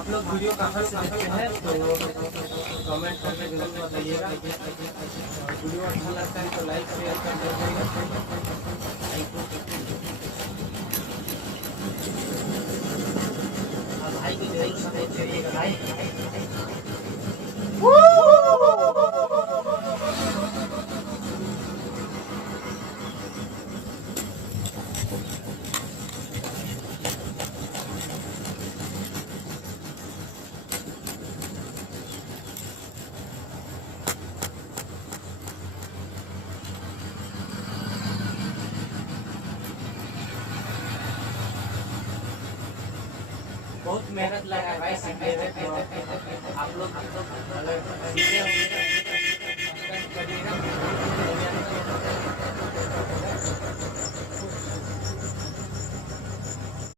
आप लोग वीडियो कहाँ से देखते हैं तो कमेंट करके जरूर बताइएगा। वीडियो अच्छा लगता है तो लाइक शेयर कर दीजिएगा। भाई की जरूर सपोर्ट करिएगा भाई। बहुत मेहनत लगा है भाई सीखने में। आप लोग अगर सीखे होंगे तो करिएगा।